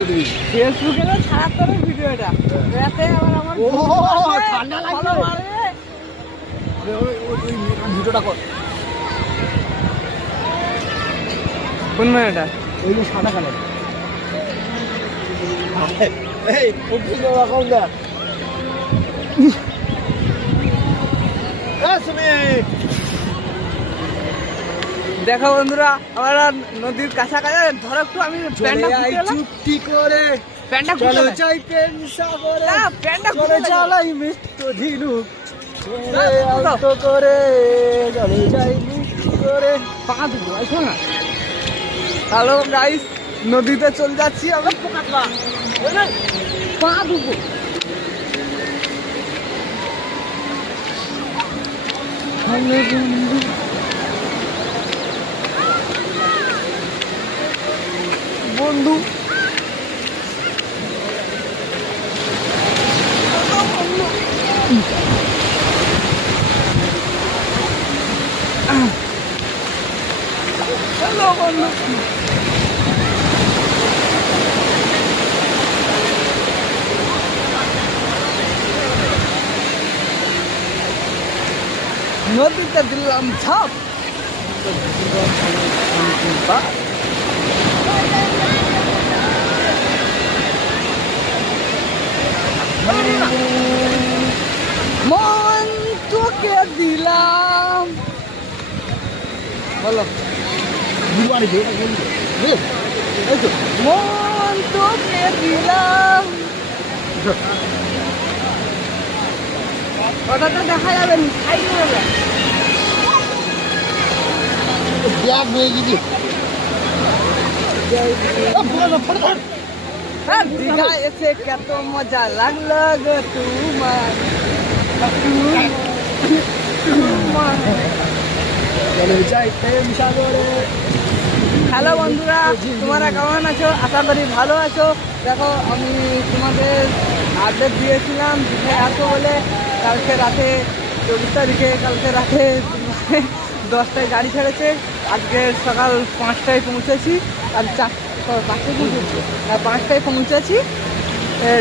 ফেসবুকে তো ছাড়াতে ভিডিওটা রাতে আবার আমার ঠান্ডা লাগছে ভিডিওটা কর কোন মেয়েটা ওই যে সাদা কালার এই অফিস রকম দেখ দেখো বন্ধুরা আমরা নদীর কাছাকাছি ধরো একটু আমি চুক্তি করে প্যান্টটা চলো যাই প্রেম সাগরে প্যান্টটা চলে চালাই মিষ্ট ঝিনুক আলতো করে চলে যাই মিষ্টি করে পা দুটো আইসো না। হ্যালো গাইস, নদীতে চলে যাচ্ছি আমরা পা দুটো বন্ধু হ্যালো বন্ধু নদীতে দিলাম ঝাপ মন তোকে দিলাম বলো মন তোকে দিলাম কথাটা দেখা যাবে দীঘা এসে কত মজা লাগলো গো তোমার হ্যালো বন্ধুরা, তোমরা কেমন আছো? আশা করি ভালো আছো। দেখো আমি তোমাদের আপডেট দিয়েছিলাম দীঘায় আসো বলে। কালকে রাতে 24 তারিখে কালকে রাতে 10টায় গাড়ি ছেড়েছে, আজকে সকাল 5টায় পৌঁছেছি। আর 5টায় পৌঁছেছি।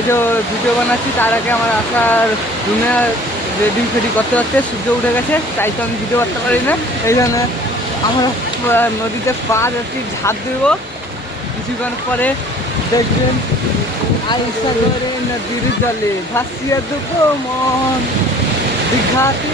যে ভিডিও বানাচ্ছি তার আগে আমার আসার রুমে রেডি ফেডি করতে করতে সূর্য উঠে গেছে, তাই তো আমি ভিডিও করতে পারি না। এই জন্য আমরা নদীতে পা একটি ঝাঁপ দেবো, কিছুক্ষণ পরে দেখবেন আইসা করে নদীর জলে ভাসিয়ে দেবো মন দীঘাতে